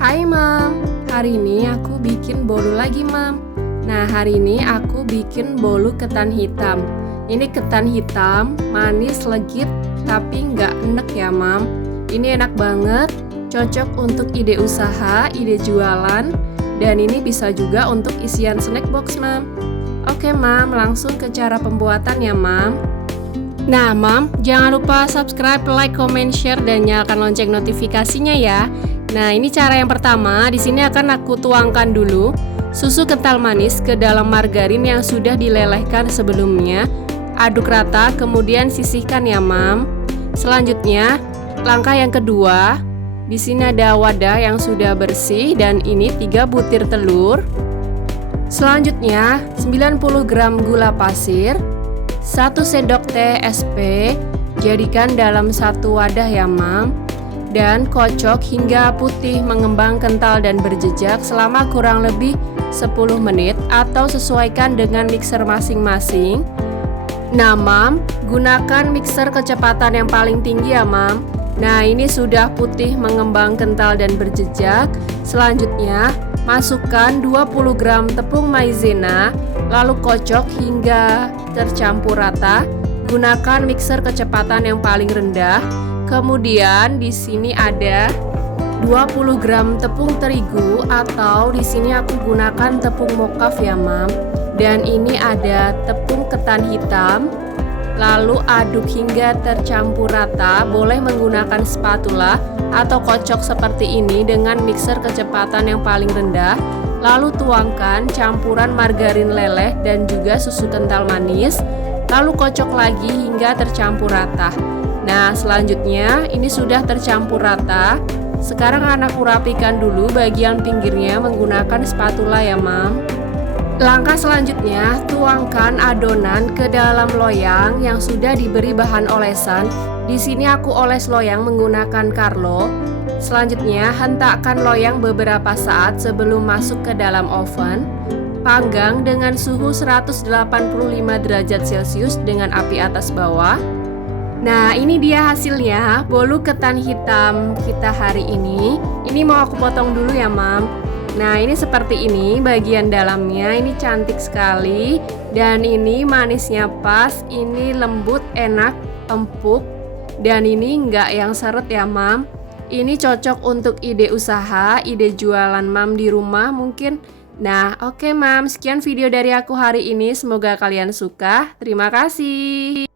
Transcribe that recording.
Hai mam, hari ini aku bikin bolu lagi mam. Nah hari ini aku bikin bolu ketan hitam. Ini ketan hitam, manis, legit, tapi nggak enek ya mam. Ini enak banget, cocok untuk ide usaha, ide jualan Dan ini bisa juga untuk isian snack box mam. Oke mam, langsung ke cara pembuatan ya mam Nah, Mam, jangan lupa subscribe, like, comment, share, dan nyalakan lonceng notifikasinya ya. Nah, ini cara yang pertama. Di sini akan aku tuangkan dulu susu kental manis ke dalam margarin yang sudah dilelehkan sebelumnya. Aduk rata, kemudian sisihkan ya, Mam. Selanjutnya, langkah yang kedua. Di sini ada wadah yang sudah bersih dan ini 3 butir telur. Selanjutnya, 90 gram gula pasir, 1 sendok teh SP, jadikan dalam satu wadah ya, Mam dan kocok hingga putih mengembang kental dan berjejak selama kurang lebih 10 menit atau sesuaikan dengan mixer masing-masing. Nah, Mam, gunakan mixer kecepatan yang paling tinggi ya, Mam. Nah, ini sudah putih mengembang kental dan berjejak. Selanjutnya, masukkan 20 gram tepung maizena, lalu kocok hingga tercampur rata. Gunakan mixer kecepatan yang paling rendah Kemudian di sini ada 20 gram tepung terigu atau di sini aku gunakan tepung mokaf ya, Mam. Dan ini ada tepung ketan hitam. Lalu aduk hingga tercampur rata. Boleh menggunakan spatula atau kocok seperti ini dengan mixer kecepatan yang paling rendah. Lalu tuangkan campuran margarin leleh dan juga susu kental manis. Lalu kocok lagi hingga tercampur rata. Nah, selanjutnya ini sudah tercampur rata. Sekarang anak rapikan dulu bagian pinggirnya menggunakan spatula ya, Mam. Langkah selanjutnya, tuangkan adonan ke dalam loyang yang sudah diberi bahan olesan. Di sini aku oles loyang menggunakan Carlo. Selanjutnya, hentakkan loyang beberapa saat sebelum masuk ke dalam oven. Panggang dengan suhu 185 derajat Celcius dengan api atas bawah. Nah ini dia hasilnya bolu ketan hitam kita hari ini Ini mau aku potong dulu ya mam Nah ini seperti ini bagian dalamnya. Ini cantik sekali. Dan ini manisnya pas. Ini lembut enak empuk. Dan ini enggak yang seret ya mam. Ini cocok untuk ide usaha Ide jualan mam di rumah mungkin. Nah oke okay, mam. Sekian video dari aku hari ini. Semoga kalian suka. Terima kasih